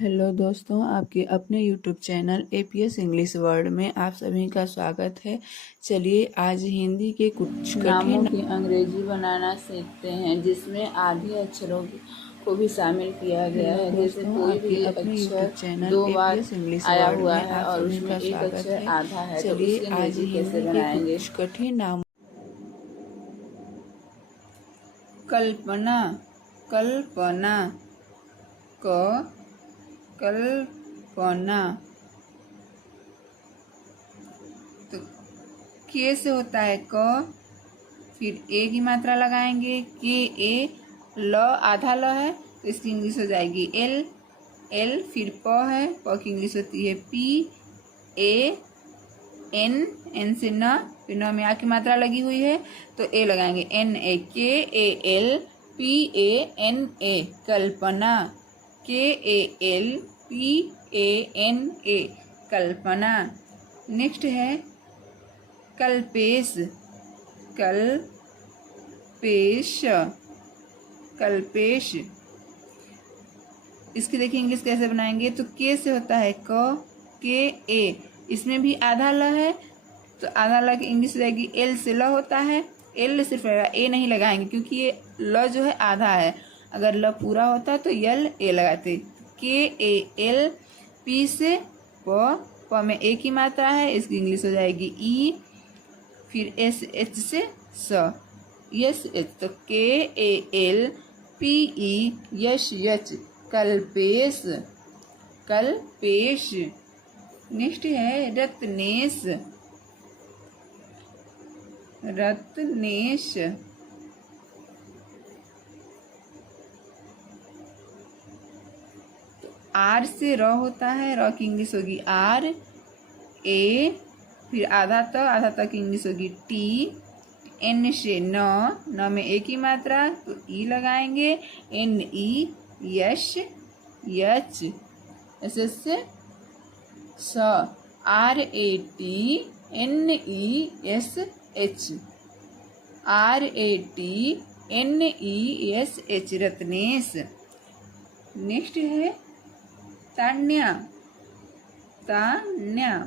Hello दोस्तों, आपके अपने YouTube channel APS English word में आप सभी का स्वागत है। चलिए आज हिंदी के कुछ नामों की अंग्रेजी बनाना सीखते हैं, जिसमें आधे अक्षरों को भी शामिल किया गया है। जैसे कोई भी अक्षर दो बार आया हुआ है और उसमें एक अक्षर आधा है, तो उसकी अंग्रेजी कैसे बनाएंगे। कुछ कठिन नाम। कल्पना, कल्पना, कल्पना। तो के से होता है क, फिर ए की मात्रा लगाएंगे के ए, ल आधा ल है तो इसकी इंग्लिश हो जाएगी एल, एल फिर प है, प की इंग्लिश होती है पी, ए, एन, एन से न, फिर न में आ की मात्रा लगी हुई है तो ए लगाएंगे N A, K A L P A N A, Kalpana, K A L P A N A, Kalpana. Next है कल्पेश, कल्पेश, कल्पेश। इसकी देखिए इंग्लिश कैसे बनाएंगे। तो के से होता है क, के ए, इसमें भी आधा ल है तो आधा ल की इंग्लिश हो जाएगी एल से ल होता है, एल सिर्फ ए नहीं लगाएंगे क्योंकि ये ल जो है आधा है। अगर ल पूरा होता तो यल ए लगाते। के ए एल, पी से प में ए की मात्रा है, इसकी इंग्लिश हो जाएगी ई, फिर एस एच से स, यस एच, तो के A L P E Yash H, Kalpesh, Kalpesh. Next है रत्नेश, रत्नेश। आर से र होता है, र की इंग्लिश होगी आर, ए, फिर आधा तक इंग्लिश होगी टी, एन से न में ए की मात्रा तो ई लगाएंगे, एन ई यश यच, एस से स, R A T N E S H, R A T N E S H, Ratnesh. Next है तान्या, तान्या।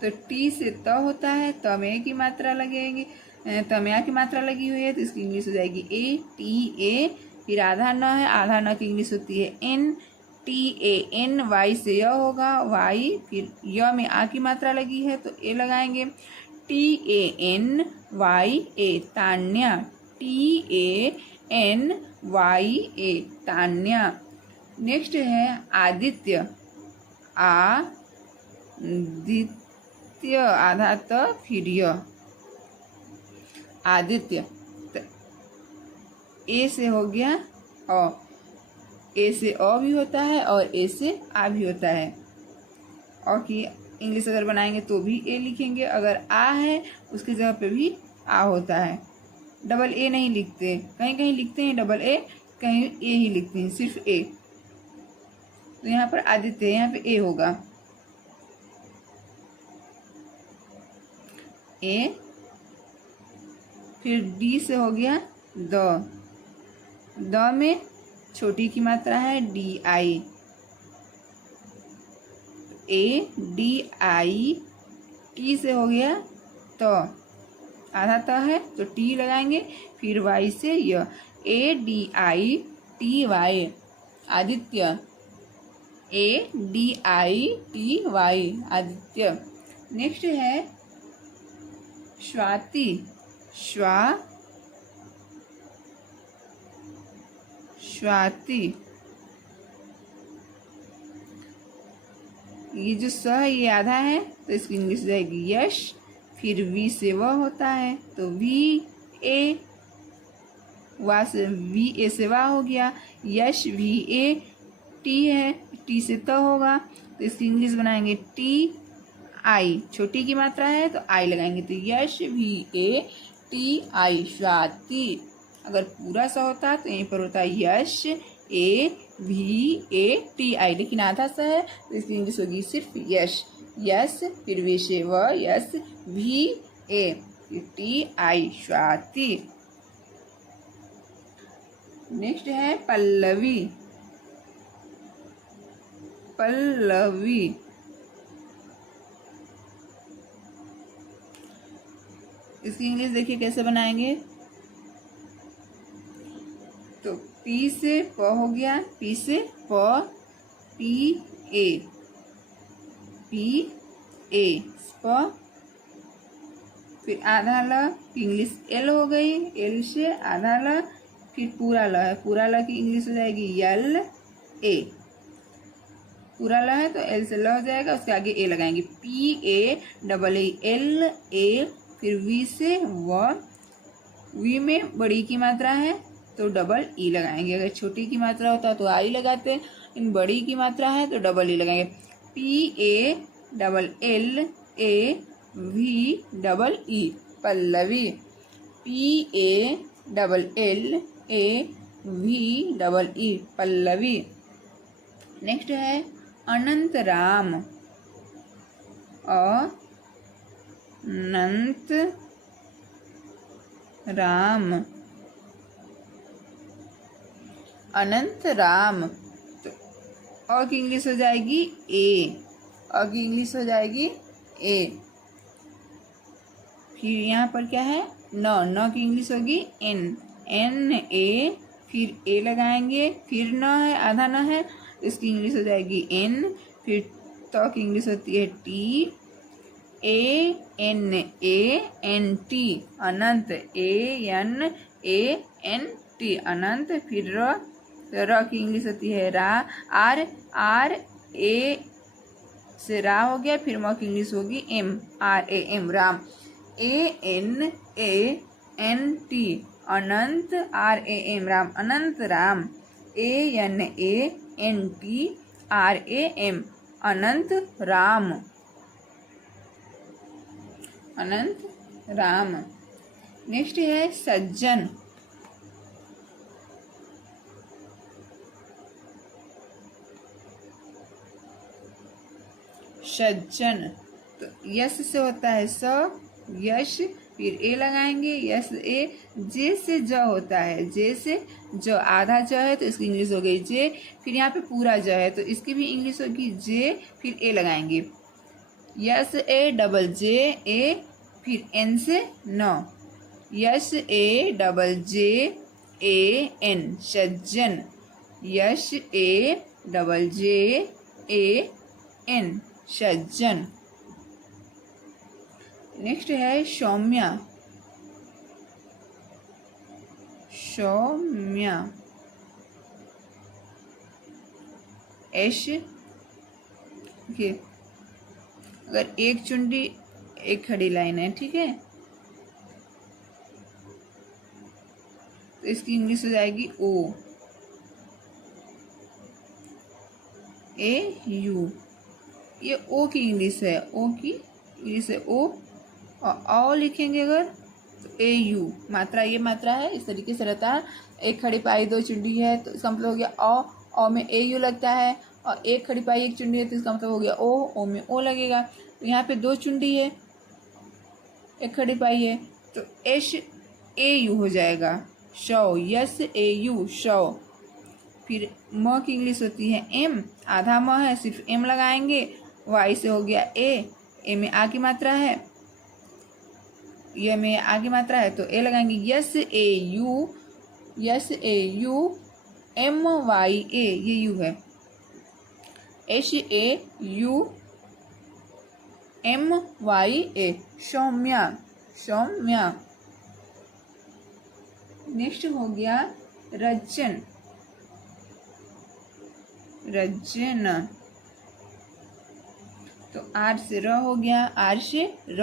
तो टी से त होता है, त में ए की मात्रा लगेगी, त में आ की मात्रा लगी हुई है तो इसकी इंग्लिश हो जाएगी ए टी ए, फिर आधा न है, आधा न की इंग्लिश होती है N, T A N, Y से य होगा वाई, फिर य में आ की मात्रा लगी है तो ए लगाएंगे, T A N Y A, Tanya, T A N Y A, Tanya. Next है आदित्य, आदित्य, आधा त फिर य, आदित्य। ए से हो गया अ, ए से अ भी होता है और ए से आ भी होता है। अ की इंग्लिश अगर बनाएंगे तो भी ए लिखेंगे, अगर आ है उसकी जगह पे भी आ होता है। डबल ए नहीं लिखते, कहीं कहीं लिखते हैं डबल ए, कहीं ए ही लिखते हैं, सिर्फ ए। तो यहाँ पर आदित्य, यहाँ पे ए होगा, ए, फिर डी से हो गया द, द में छोटी की मात्रा है D I, A D I, T से हो गया तो, आधा त है तो टी लगाएंगे, फिर वाई से य, A D I T Y, Aditya, A D I T Y, Aditya. Next है स्वाति, स्वाति। ये जो स है ये आधा है तो इसकी इंग्लिश जाएगी यश, फिर वी से व होता है तो वी ए, वा से वी ए से वा हो गया, यश वी ए, टी है, टी से त होगा तो इसकी इंग्लिश बनाएंगे टी आई, छोटी की मात्रा है तो आई लगाएंगे तो S V A T I, Swati. अगर पूरा सा होता तो यहीं पर होता यश ए वी ए टी आई, लेकिन आधा सा है तो इसकी इंग्लिश होगी सिर्फ यश, यस, फिर वी से व, yes we A T I, Swati. Next है पल्लवी, पल्लवी। इसकी इंग्लिश देखिए कैसे बनाएंगे। तो पी से प हो गया, पी से प, पी ए, पी ए प। फिर आधा ल की इंग्लिश एल हो गई, एल से आधा ल, फिर पूरा ल है, पूरा ल की इंग्लिश हो जाएगी यल ए। पूरा ल है तो एल से ल हो जाएगा, उसके आगे ए लगाएंगे, P A double A L ए। फिर वी से व, वी में बड़ी की मात्रा है तो डबल ई लगाएंगे। अगर छोटी की मात्रा होता तो आई लगाते, इन बड़ी की मात्रा है तो डबल ई लगाएंगे। P A double L A V double E, Pallavi. P A double L A V double E, Pallavi. Next है अनंत राम, अनंत राम, अनंत राम। तो अ की इंग्लिश हो जाएगी ए, अ की इंग्लिश हो जाएगी ए। फिर यहाँ पर क्या है न, न की इंग्लिश होगी एन, एन ए, फिर ए लगाएंगे, फिर न है आधा न है, इसकी इंग्लिश हो जाएगी एन। फिर तो की इंग्लिश होती है T, A N A N T, Anant, A N A N T, Anant. फिर र की इंग्लिश होती है रा, आर, आर ए से रा हो गया, फिर म की इंग्लिश होगी M, R A M, Ram. A N A N T, Anant, R A M, Ram, Anant Ram. A N A N T R A M, Anant Ram, Anant Ram. Next है सज्जन, सज्जन। तो यश से होता है स, यश, फिर ए लगाएंगे, यश ए। जे से ज होता है, जे से जो, आधा ज है तो इसकी इंग्लिश हो गई जे। फिर यहाँ पे पूरा ज है तो इसकी भी इंग्लिश होगी जे, फिर ए लगाएंगे, यश ए डबल जे ए, फिर एन से न, यश A double J A N, Sajjan. S A double J A N, Sajjan. Next है सौम्या, सौम्या, एश। देखिए अगर एक चुंडी एक खड़ी लाइन है, ठीक है, तो इसकी इंग्लिश हो जाएगी ओ, ए यू। ये ओ की इंग्लिश है, ओ की इंग्लिश है ओ, और लिखेंगे अगर तो ए यू, मात्रा ये मात्रा है, इस तरीके से रहता है। एक खड़ी पाई दो चुंडी है तो इसका मतलब हो गया ओ में ए यू लगता है, और एक खड़ी पाई एक चुंडी है तो इसका मतलब हो गया ओ में ओ लगेगा। तो यहाँ पे दो चुंडी है, एक खड़ी पाई है तो एश ए यू हो जाएगा, शौ, यस ए यू, शौ। फिर म की इंग्लिश होती है एम, आधा म है, सिर्फ एम लगाएंगे, वाई से हो गया ए में आ की मात्रा है, ये में आ की मात्रा है तो ए लगाएंगे, S A U, S A U M Y A, ये यू है, H A U M Y A, Saumya, Saumya. Next हो गया रज्जन, रज्जन। तो आर से र हो गया, आर से र,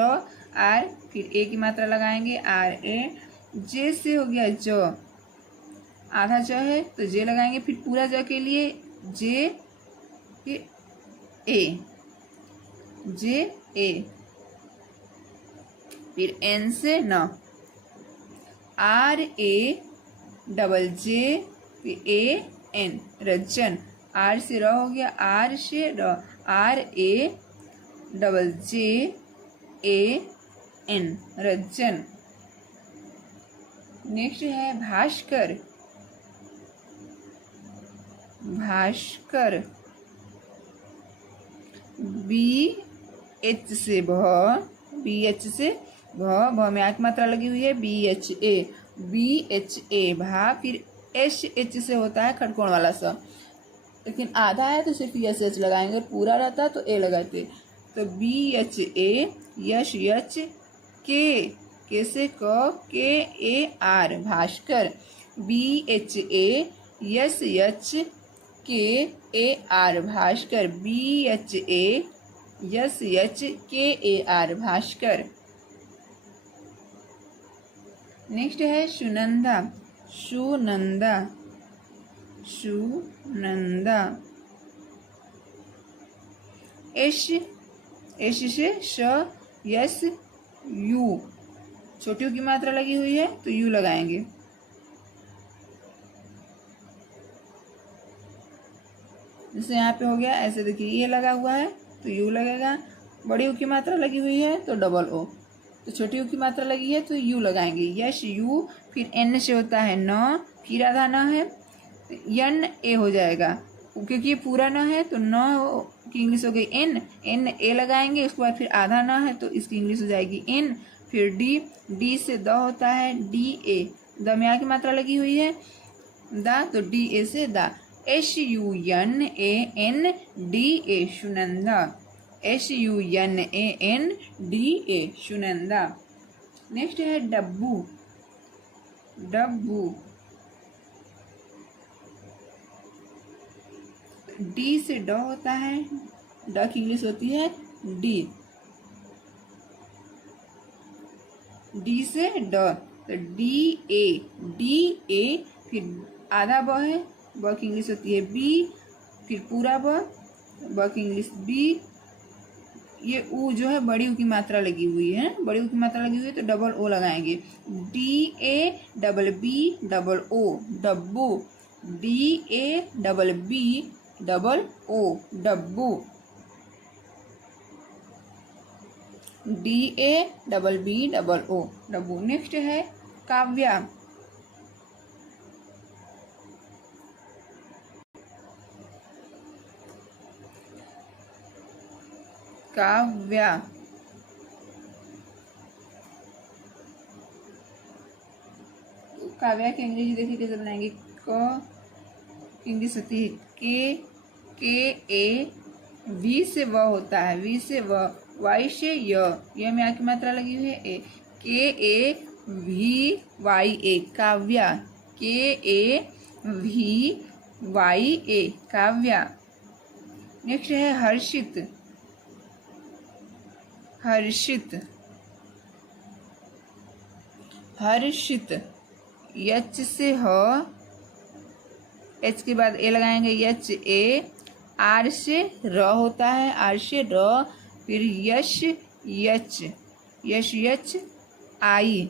आर, फिर ए की मात्रा लगाएंगे, आर ए। जे से हो गया ज, आधा ज है तो जे लगाएंगे, फिर पूरा ज के लिए जे, फिर ए, जे ए। फिर एन से न, आर ए डबल जे, फिर ए एन, रज्जन। आर से र हो गया, आर से र, R A double J A N, Rajjan. Next है भास्कर, भास्कर। BH से भ, BH से भ में आ की मात्रा लगी हुई है, BHA, BHA भा, फिर SH से होता है खटकोण वाला स, लेकिन आधा है तो सिर्फ SH लगाएंगे, और पूरा रहता है तो A लगाते। तो BHA, यश यच, के से क, KAR भास्कर, BHA, यस यच, KAR भास्कर, BHA, यस यच, KAR भास्कर। नेक्स्ट है सुनंदा, सुनंदा, सुनंदा, एश से श, यस, यू, छोटी यू की मात्रा लगी हुई है तो यू लगाएंगे। जैसे यहाँ पे हो गया, ऐसे देखिए ये लगा हुआ है तो यू लगेगा, बड़ी यू की मात्रा लगी हुई है तो डबल ओ, तो छोटी यू की मात्रा लगी है तो यू लगाएंगे, यश यू, फिर एन से होता है न, फिर आधा न है यन ए हो जाएगा, क्योंकि ये पूरा न है तो न की इंग्लिश हो गई एन, एन ए लगाएंगे, उसके बाद फिर आधा न है तो इसकी इंग्लिश हो जाएगी एन, फिर डी, डी से द होता है डी ए, द में आ की मात्रा लगी हुई है दा, तो डी ए से दा, SUNANDA, Sunanda, SUNANDA, Sunanda. Next है डब्बू, डब्बू, डी से ड होता है, ड की इंग्लिश होती है डी, डी से ड, तो DA, DA, फिर आधा ब है, ब की इंग्लिश होती है बी, फिर पूरा ब की इंग्लिश बी, ये ऊ जो है बड़ी ऊ की मात्रा लगी हुई है, बड़ी ऊ की मात्रा लगी हुई है तो डबल ओ लगाएंगे, DABB, डब्बू, DABB, डब्बू, DABB, डब्बू। नेक्स्ट है काव्या, काव्या, काव्या की अंग्रेजी देखिए कैसे बनाएंगे, क इंग्लिश होती है KA, V से व होता है, V से व, Y से य में आ की मात्रा लगी हुई है ए, KAVYA, Kavya, KAVYA, Kavya. Next है हर्षित, हर्षित, हर्षित, यच से ह, एच के बाद ए लगाएंगे, यच ए, आर से र होता है, आर से र, फिर यश यच, यश यच, आई,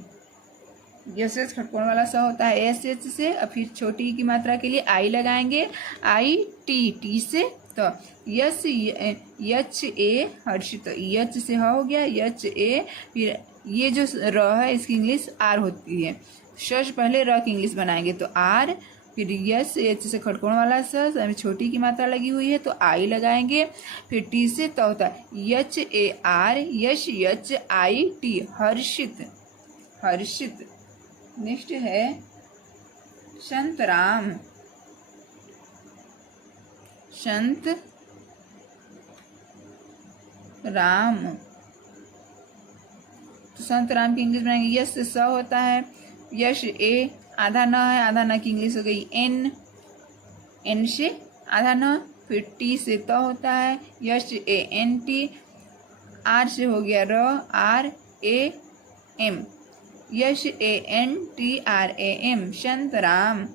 यश यच खटकोण वाला स होता है एस एच से, और फिर छोटी की मात्रा के लिए आई लगाएंगे, आई टी, टी से तो, यस यच ए, हर्षित, यच से ह हो गया, यच ए, फिर ये जो र है इसकी इंग्लिश आर होती है, श पहले र की इंग्लिश बनाएंगे तो आर, फिर यस एच से खटकोण वाला स में छोटी की मात्रा लगी हुई है तो आई लगाएंगे, फिर टी से तो होता है H A R, S H I T, Harshit, Harshit. Next है संतराम, संत राम, तो संत राम की इंग्लिश बनाएंगे, यश से स होता है, यश ए, आधा न है, आधा न की इंग्लिश हो गई एन, एन से आधा न, फिर टी से त होता है, S A N T, R से हो गया र, R A M, S A N T R A M, Sant Ram,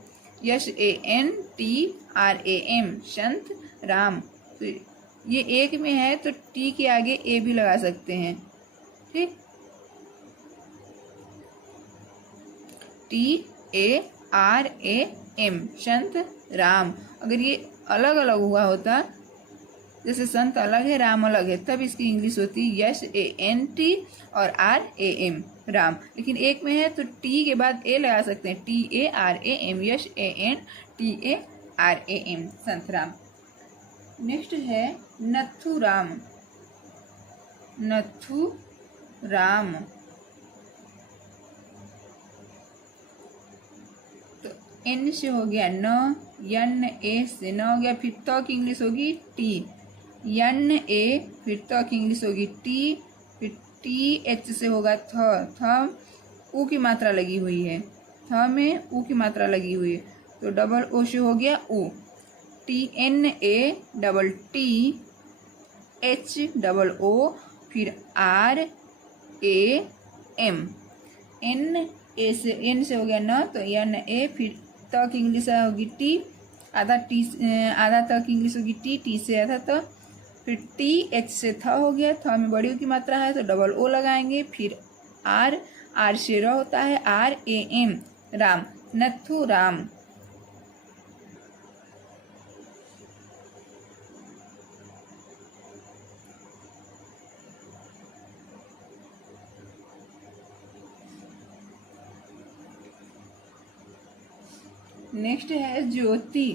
S A N T R A M, Sant Ram. तो ये एक में है तो टी के आगे ए भी लगा सकते हैं, ठीक, TARAM, संत राम। अगर ये अलग अलग हुआ होता, जैसे संत अलग है राम अलग है, तब इसकी इंग्लिश होती यश ANT और RAM, राम। लेकिन एक में है तो टी के बाद ए लगा सकते हैं, TARAM, यश ANTARAM, संत राम। नेक्स्ट है नथुराम, नथु राम। तो एन से हो गया न, यन ए से न हो गया, फिर त की इंग्लिश होगी टी, यन ए, फिर त की इंग्लिश होगी टी, फिर टी एच से होगा थ ऊ की मात्रा लगी हुई है, थ में ऊ की मात्रा लगी हुई है, तो डबल ओ से हो गया ऊ, T N A double T H double O, फिर R A M, N A से एन से हो गया न, तो एन ए, फिर त की इंग्लिश होगी टी, आधा टी आधा त की इंग्लिश होगी टी, टी से आधा त, फिर टी एच से थ हो गया, थ में बड़ी की मात्रा है तो डबल ओ लगाएंगे, फिर आर, आर से र होता है, R A M Ram, Nathu Ram. Next है ज्योति,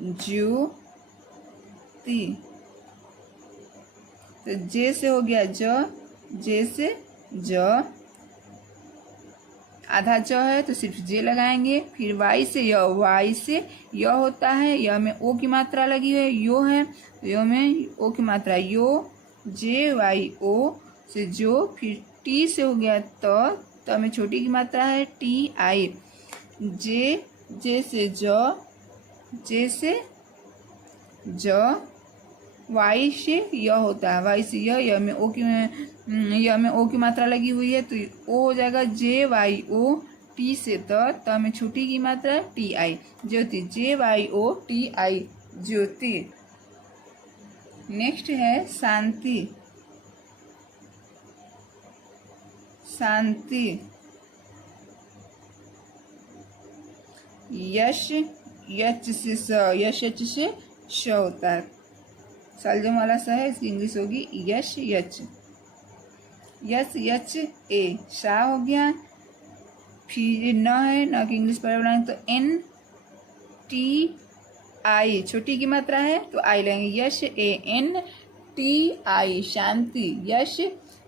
ज्योति, तो जे से हो गया ज, जे से ज, आधा ज है तो सिर्फ जे लगाएंगे, फिर वाई से य, वाई से य होता है, य में ओ की मात्रा लगी है, यो है तो यो में ओ की मात्रा, यो, जे वाई ओ से जो, फिर टी से हो गया त में छोटी की मात्रा है टी आई, जे, जे से ज, जे से ज, वाई से य होता है, वाई से य में ओ की, य में ओ की मात्रा लगी हुई है तो ओ हो जाएगा जे वाई ओ, टी से त में छोटी की मात्रा T I, Jyoti, J Y O T I, Jyoti. Next है शांति, शांति, यश, यच से स, यश यच से श होता है, सलजम वाला स है, इसकी इंग्लिश होगी यश यच, यस यच ए, शा हो गया, फिर न है, न की इंग्लिश पर बनाएंगे तो एन टी आई, छोटी की मात्रा है तो आई लेंगे, S A N T I, Shanti, S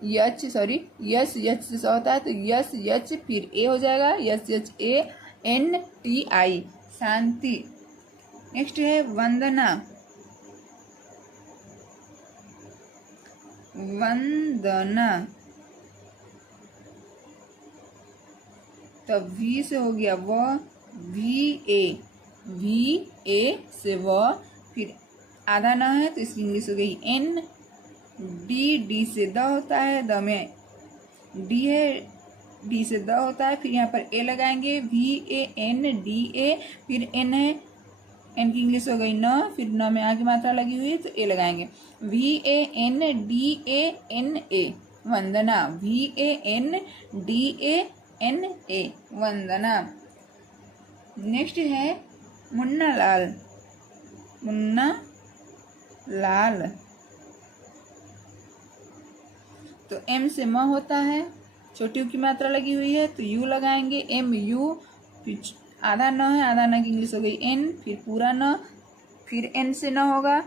H, sorry S H से होता है तो यस यच, फिर ए हो जाएगा, S H A N T I, Shanti. Next है वंदना, वंदना, तो वी से हो गया व, वी ए से व, फिर आधा न है तो इसकी इंग्लिश हो गई एन, डी, डी से द होता है, द में डी है, डी से द होता है, फिर यहाँ पर ए लगाएंगे, V A N D A, फिर एन है, एन की इंग्लिश हो गई न, फिर न में आ की मात्रा लगी हुई है तो ए लगाएंगे, V A N D A N A, Vandana, V A N D A N A, Vandana. Next है मुन्ना लाल, मुन्ना लाल, तो एम से म होता है, छोटी की मात्रा लगी हुई है तो यू लगाएंगे, एम यू, फिर आधा न है, आधा न की इंग्लिश हो गई एन, फिर पूरा न, फिर एन से न होगा,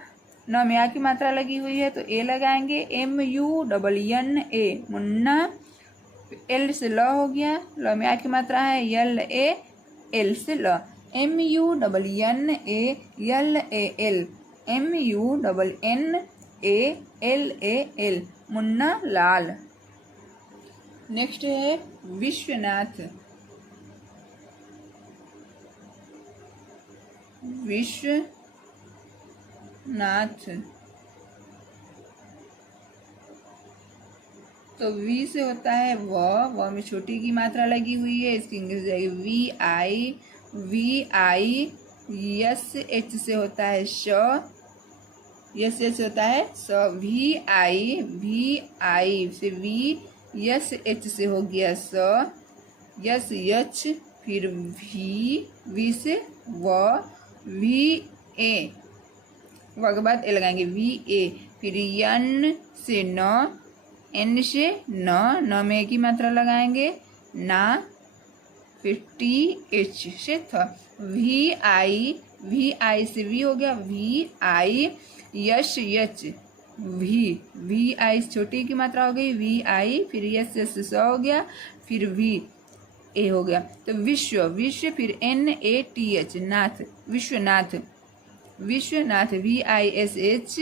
न में आ की मात्रा लगी हुई है तो ए लगाएंगे, M U double N A, Munna, L से ल हो गया, ल में आ की मात्रा है, यल ए, एल से ल, M U double N A L A L, M U double N A L A L, Munna Lal. Next है विश्वनाथ, विश्वनाथ, तो वी से होता है व में छोटी की मात्रा लगी हुई है, इसकी इंग्लिश जाएगी वी आई, यस एच से होता है श, यस एच होता है स, वी आई से वी, यस एच से हो गया स, यस यच, फिर वी से व, वी ए, व के बाद ए लगाएंगे, वी ए, फिर यन से न, एन से न में एक ही मात्रा लगाएंगे, ना, फिर टी एच से थ, वी आई से वी हो गया, we I, Yash H, we आई छोटी की मात्रा हो गई, वी आई, फिर यस से स हो गया, फिर वी ए हो गया। तो विश्व, फिर NATH, Nath, Vishwanath, Vishwanath, VISH,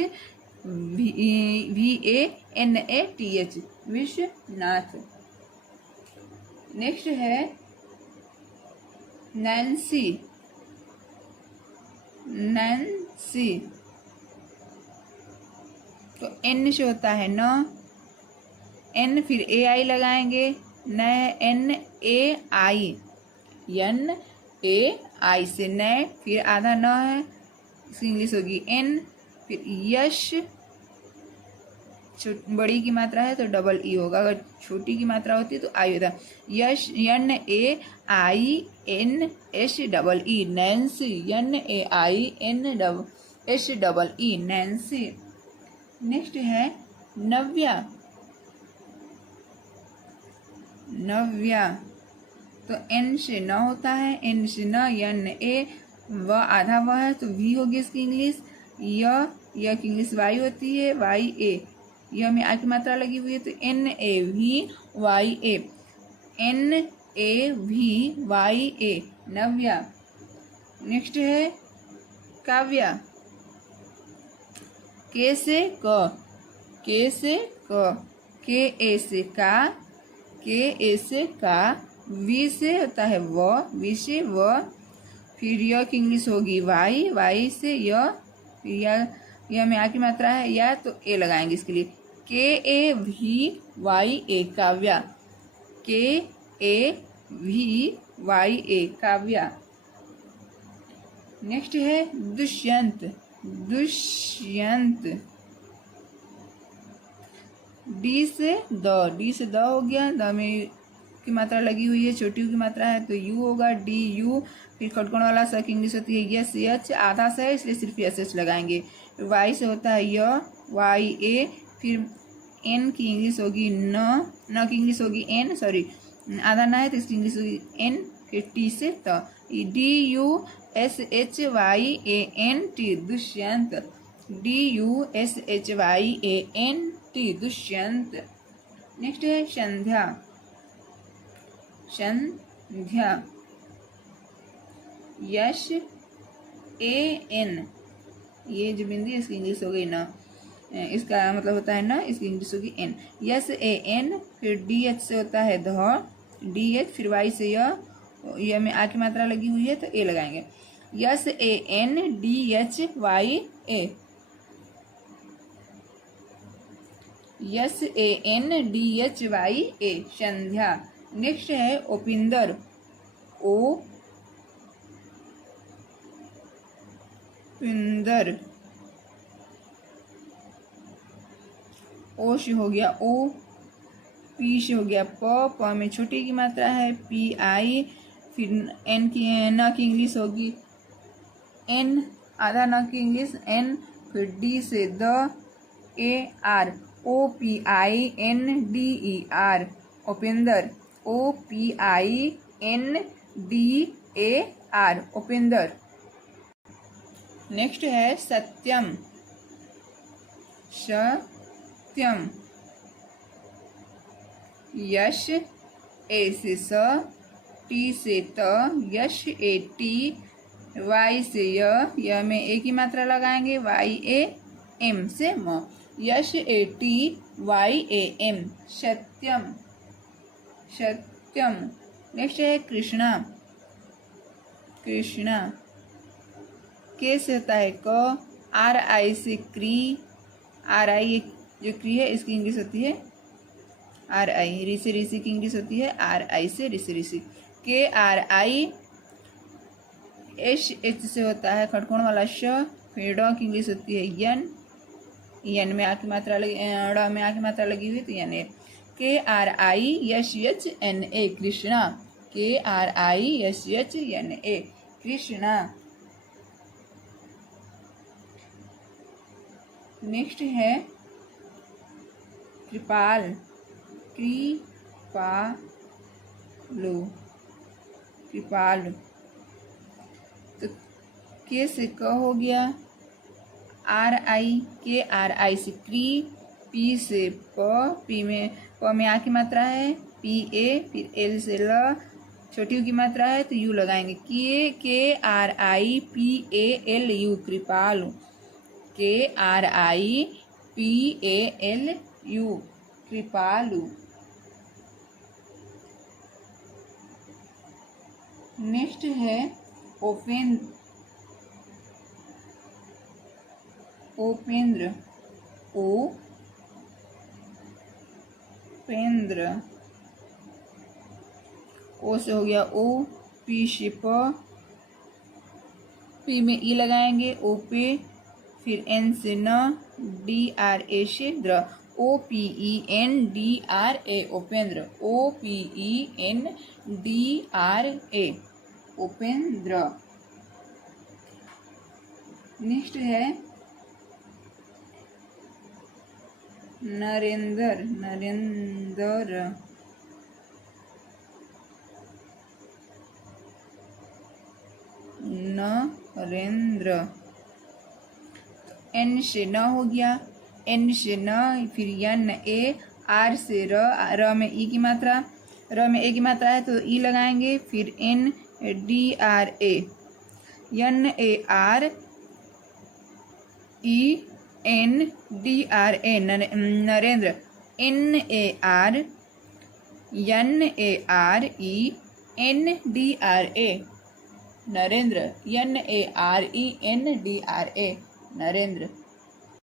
VANATH, Vishwanath. Next है नैन्सी, नैन्सी, तो N से होता है न, N फिर AI लगाएंगे, न, NAI, NAI से न, फिर आधा न है, इसकी इंग्लिश होगी N, फिर यश, बड़ी की मात्रा है तो डबल ई होगा, अगर छोटी की मात्रा होती है तो आई होता है। यश, NAINS, Nancy, NAINS, Nancy. Next है नव्या, नव्या, तो N से न होता है, N से न, NA, व आधा व है तो V होगी इसकी इंग्लिश, यह की इंग्लिश Y होती है, YA, यह में आ की मात्रा लगी हुई है तो NAVYA, NAVYA, नव्या। नेक्स्ट है काव्या, के से क, के से क, के ए से का, के ए से का, वी से होता है व, वी से व, फिर यह की इंग्लिश होगी वाई, वाई से य, फिर यह में आ की मात्रा है या तो ए लगाएंगे इसके लिए, KAVYA, Kavya, KAVYA, Kavya. Next है दुष्यंत, दुष्यंत, डी से द हो गया, द में की मात्रा लगी हुई है, छोटी की मात्रा है तो यू होगा, DU, फिर खटकण वाला स की इंग्लिश होती है यस, एच, आधा सा है इसलिए सिर्फ एस लगाएंगे। वाई से होता है य, YA, फिर एन की इंग्लिश होगी न की इंग्लिश होगी एन, सॉरी आधा ना है तो इसकी इंग्लिश होगी एन, फिर टी से त, DUSHYANT, Dushyant, DUSHYANT, Dushyant. Next है संध्या, संध्या, यश, AN, ये जो बिंदी इसकी इंग्लिश हो गई ना, इसका मतलब होता है ना, इसकी इंग्लिश होगी N, यस AN, फिर DH से होता है ध, DH, फिर Y से यह में आ की मात्रा लगी हुई है तो ए लगाएंगे, यस ANDHYA, यस ANDHYA, संध्या। नेक्स्ट है ओपिंदर, ओपिंदर, ओ से हो गया ओ, पी से हो गया प में छोटी की मात्रा है PI, फिर N की न की इंग्लिश होगी N, आधा न की इंग्लिश N, फिर D से द, AR, OPINDER, Opinder, OPINDAR, Opinder. Next है सत्यम, सत्यम, यश, ए से स, टी से त, यश AT, वाई से य में ए की मात्रा लगाएंगे, YAM से म, यश ATYAM, सत्यम, सत्यम। नेक्स्ट है कृष्णा, कृष्णा, के से होता है क, RI से क्री, RI जो क्री है इसकी इंग्लिश होती है RI, री से ऋषि की इंग्लिश होती है RI से ऋषि, KRI, SH से होता है खटकोण वाला श, फिर ड की इंग्लिश होती है यन में आ की मात्रा लगी, ड में आ की मात्रा लगी हुई तो यन, KRISHNA, Krishna, KRISHNA, Krishna. Next है कृपाल, कृपालु, कृपालु, तो के से क हो गया, KRI से क्री, P से प, प में आ की मात्रा है PA, फिर L से ल, छोटी यू की मात्रा है तो यू लगाएंगे KRIPALU कृपालु, KRIPALU कृपालु। नेक्स्ट है उपेंद्र, ओ से हो गया ओ, P से प, P में ई लगाएंगे ओ पे, फिर N से न, DRA से द्र, OPENDRA Upendra, OPENDRA Upendra. Next है नरेंद्र, N से न हो गया, N से न, फिर NA, R से र में ई की मात्रा, र में ए की मात्रा है तो ई लगाएंगे, फिर NDRA, NARENDRA Narendra, NARENDRA Narendra, NARENDRA Narendra.